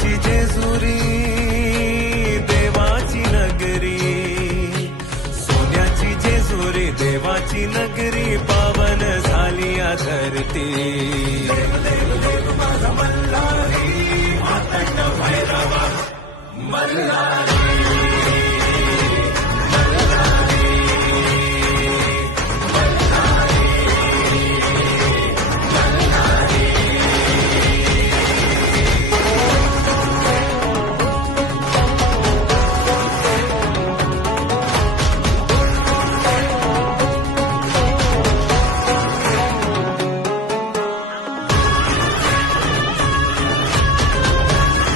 सोन्याची जेजुरी देवाची नगरी, सोन्याची जेजुरी देवाची नगरी, पावन झाली या धरती. माझा मल्हारी मातंड भैरवा मल्हारी.